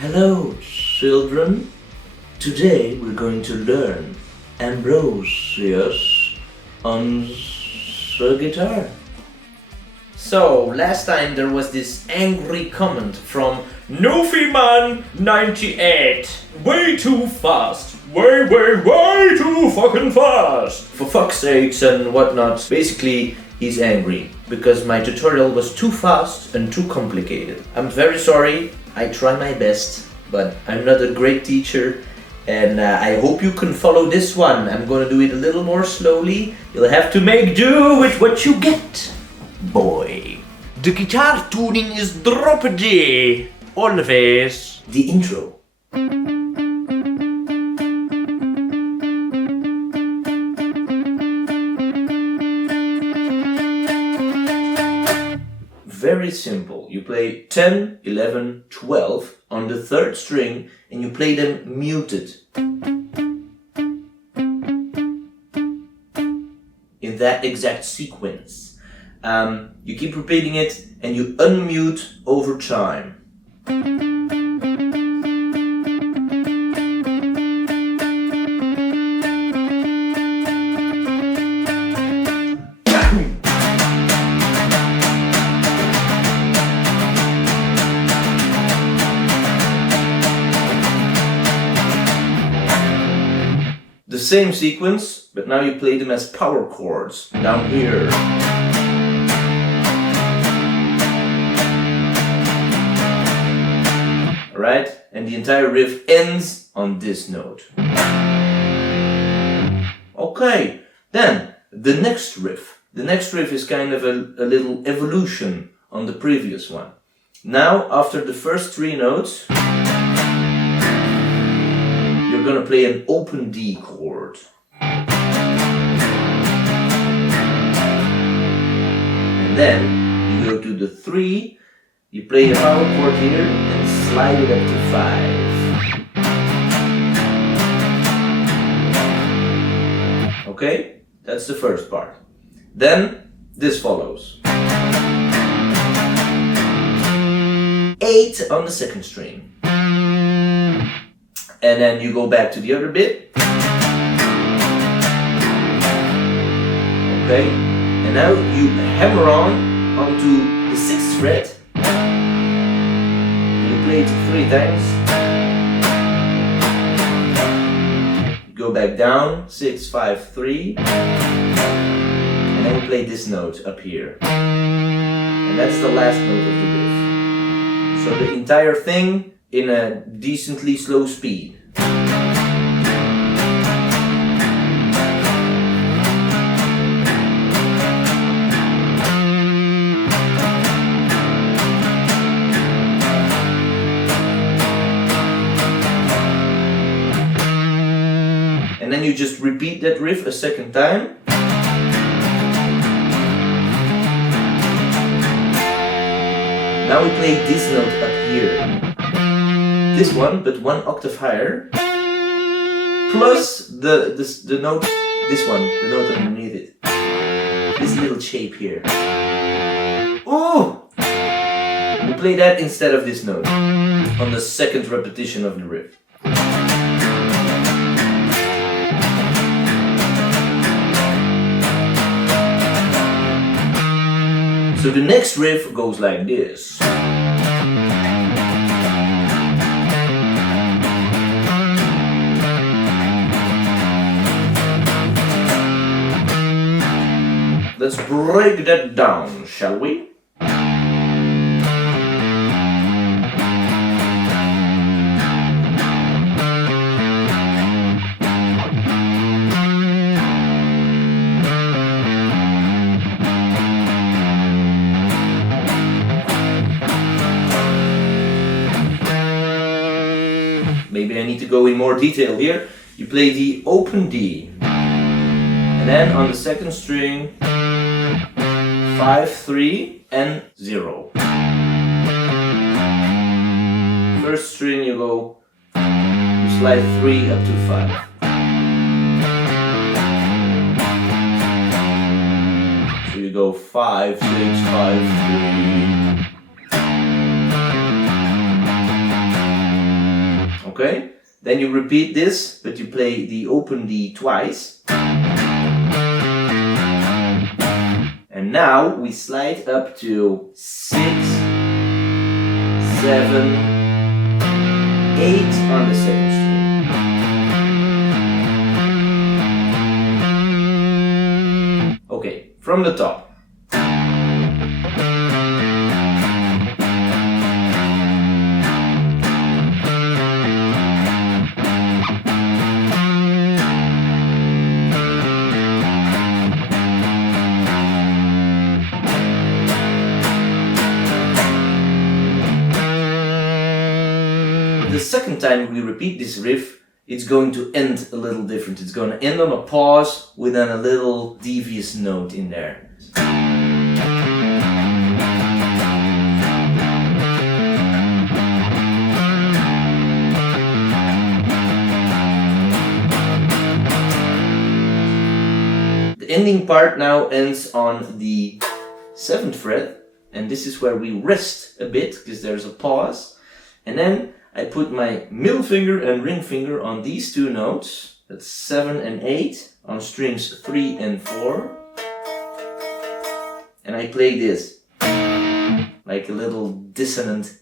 Hello, children. Today we're going to learn Ambrosius on the guitar. So, last time there was this angry comment from Nofiman98. Way too fast. Way too fucking fast. For fuck's sakes and whatnot. Basically, he's angry because my tutorial was too fast and too complicated. I'm very sorry. I try my best, but I'm not a great teacher. And I hope you can follow this one. I'm gonna do it a little more slowly. You'll have to make do with what you get, boy. The guitar tuning is drop D. Always. The intro. Very simple. You play 10, 11, 12 on the third string and you play them muted. In that exact sequence. You keep repeating it and you unmute over time. The same sequence, but now you play them as power chords down here. Right? And the entire riff ends on this note. Okay, then the next riff. The next riff is kind of a little evolution on the previous one. Now, after the first three notes, you're gonna play an open D chord. And then you go to the 3, you play a power chord here and slide it up to 5. Okay, that's the first part. Then this follows. 8 on the second string. And then you go back to the other bit. Okay, and now you hammer on onto the 6th fret. You play it 3 times. Go back down, 6, 5, 3. And then you play this note up here. And that's the last note of the riff. So the entire thing in a decently slow speed. And then you just repeat that riff a second time. Now we play this note up here. This one, but 1 octave higher, plus the note, this one, the note underneath it. This little shape here. Ooh! We play that instead of this note on the second repetition of the riff. So the next riff goes like this. Let's break that down, shall we? Maybe I need to go in more detail here. You play the open D. And then on the second string, 5, 3, and 0. First string you go, you slide 3 up to 5. So you go 5, 6, 5, 3. Okay? Then you repeat this, but you play the open D twice. And now we slide up to 6, 7, 8 on the second string. Okay, from the top. The second time we repeat this riff, it's going to end a little different. It's going to end on a pause with then a little devious note in there. The ending part now ends on the 7th fret, and this is where we rest a bit because there's a pause, and then I put my middle finger and ring finger on these two notes, that's 7 and 8, on strings 3 and 4. And I play this, like a little dissonant,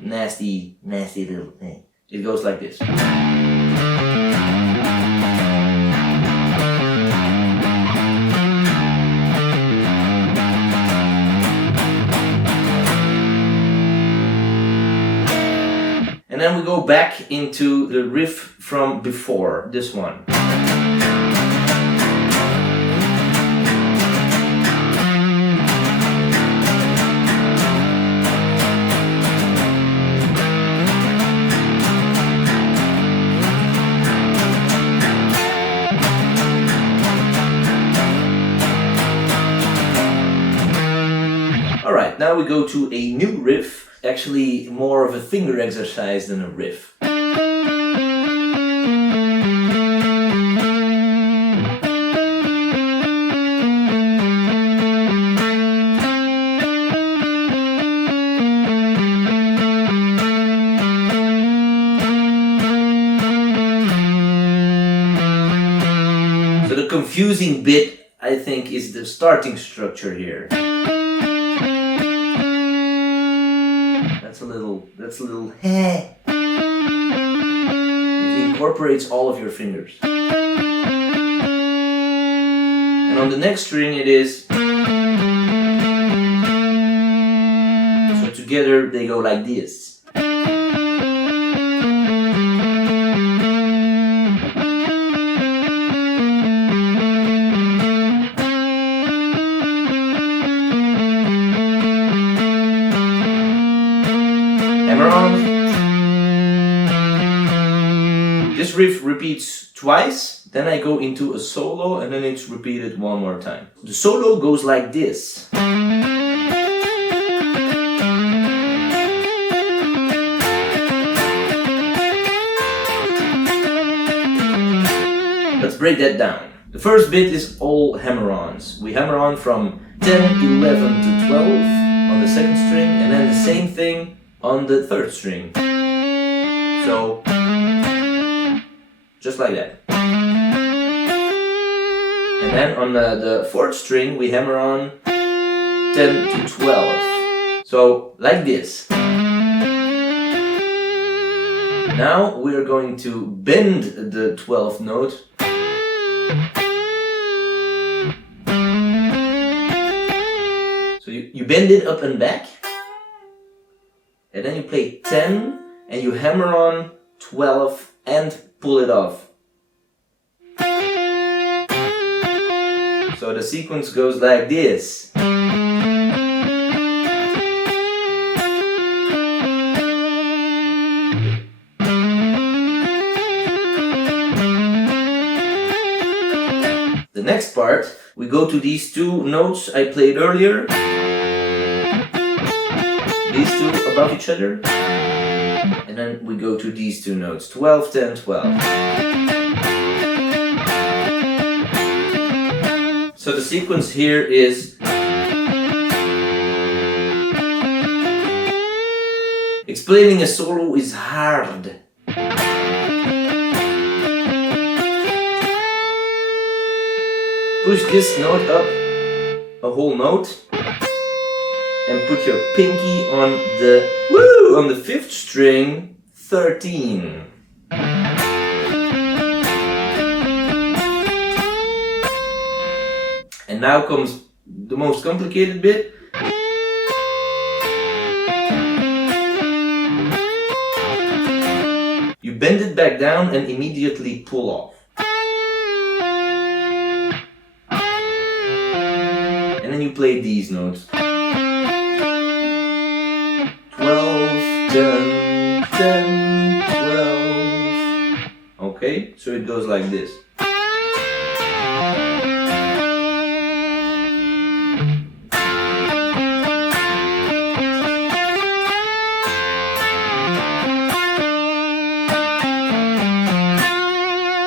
nasty little thing. It goes like this. And then we go back into the riff from before, this one. Alright, now we go to a new riff. Actually more of a finger exercise than a riff. So the confusing bit, I think, is the starting structure here. That's a little It incorporates all of your fingers. And on the next string it is. So together they go like this. This riff repeats twice, then I go into a solo and then it's repeated one more time. The solo goes like this. Let's break that down. The first bit is all hammer-ons. We hammer on from 10, 11 to 12 on the second string and then the same thing on the third string. So, just like that. And then on the fourth string we hammer on 10 to 12. So, like this. Now we're going to bend the 12th note. So you bend it up and back. And then you play 10 and you hammer on 12 and pull it off. So the sequence goes like this. The next part, we go to these two notes I played earlier. These two above each other. And then we go to these two notes, 12, 10, 12. So the sequence here is explaining a solo is hard. Push this note up a whole note and put your pinky on the 5th string, 13. And now comes the most complicated bit. You bend it back down and immediately pull off. And then you play these notes. 12, 10, 10, 12. Okay, so it goes like this.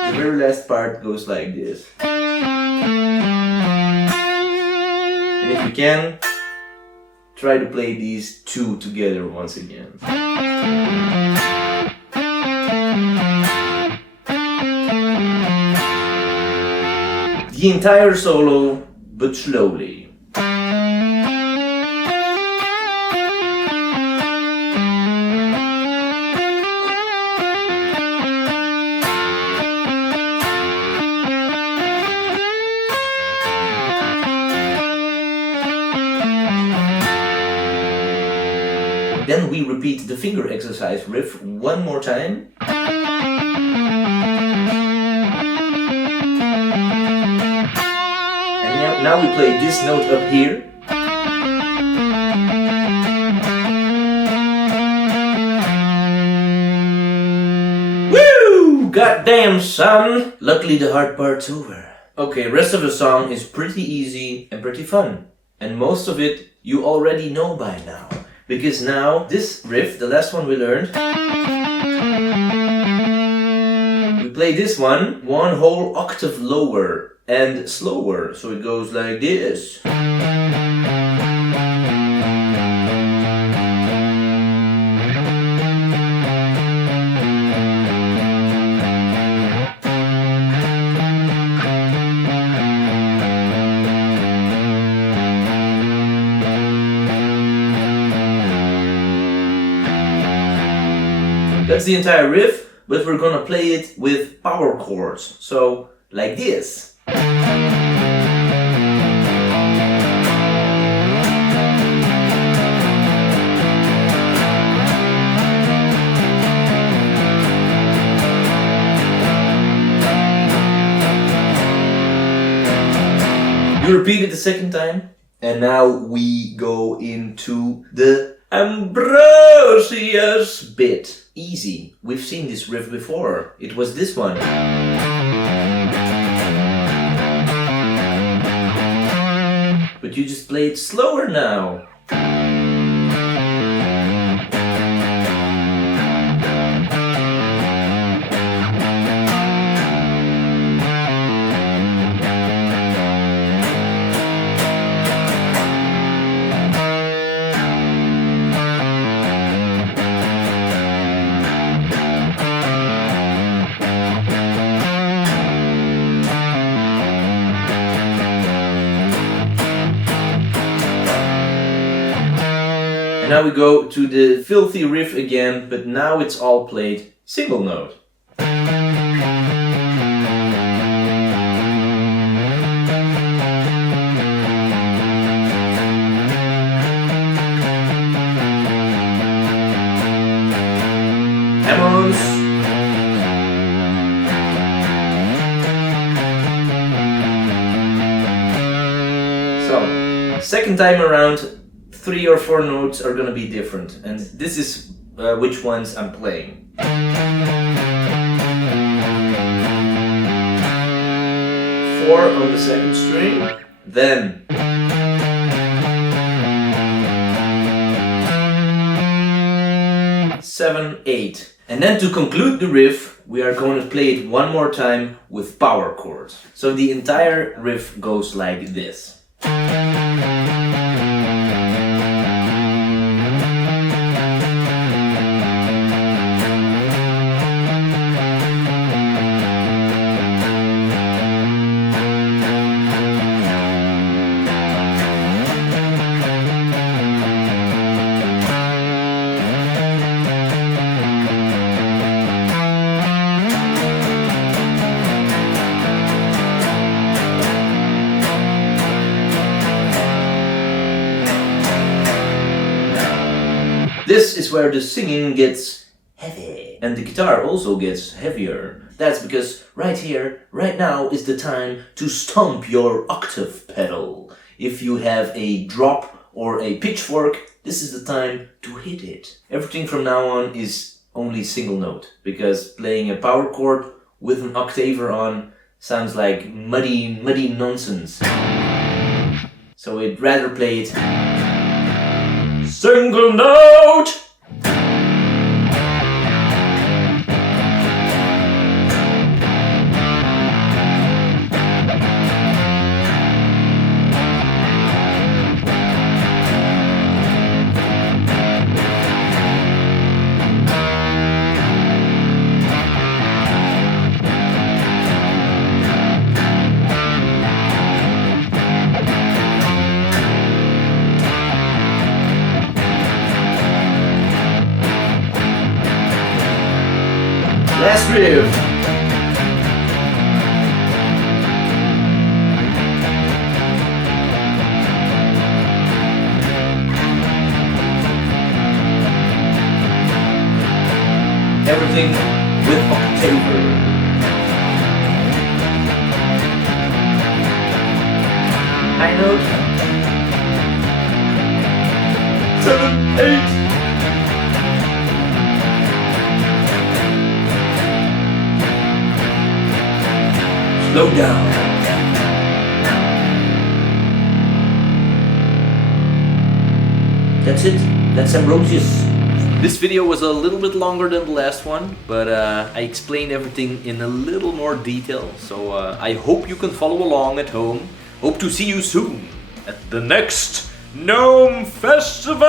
The very last part goes like this. And if you can, try to play these two together once again. The entire solo, but slowly. Then we repeat the finger exercise riff one more time. And now we play this note up here. Woo! Goddamn, son! Luckily the hard part's over. Okay, rest of the song is pretty easy and pretty fun. And most of it you already know by now. Because now, this riff, the last one we learned, we play this one whole octave lower and slower. So it goes like this. That's the entire riff, but we're gonna play it with power chords. So, like this. You repeat it the second time, and now we go into the Ambrosius bit. Easy. We've seen this riff before. It was this one. But you just play it slower now. Now we go to the filthy riff again, but now it's all played single note. Hammonds. So, second time around, 3 or 4 notes are gonna be different, and this is which ones I'm playing. 4 on the second string, then 7, 8. And then to conclude the riff, we are going to play it one more time with power chords. So the entire riff goes like this. This is where the singing gets heavy and the guitar also gets heavier. That's because right here, right now is the time to stomp your octave pedal. If you have a drop or a pitchfork, this is the time to hit it. Everything from now on is only single note, because playing a power chord with an octaver on sounds like muddy nonsense. So we'd rather play it single note. Last riff. Everything with octaver. High note. 7, 8. Slow down. That's it. That's Ambrosius. This video was a little bit longer than the last one, but I explained everything in a little more detail, so I hope you can follow along at home. Hope to see you soon at the next Gnome Festival!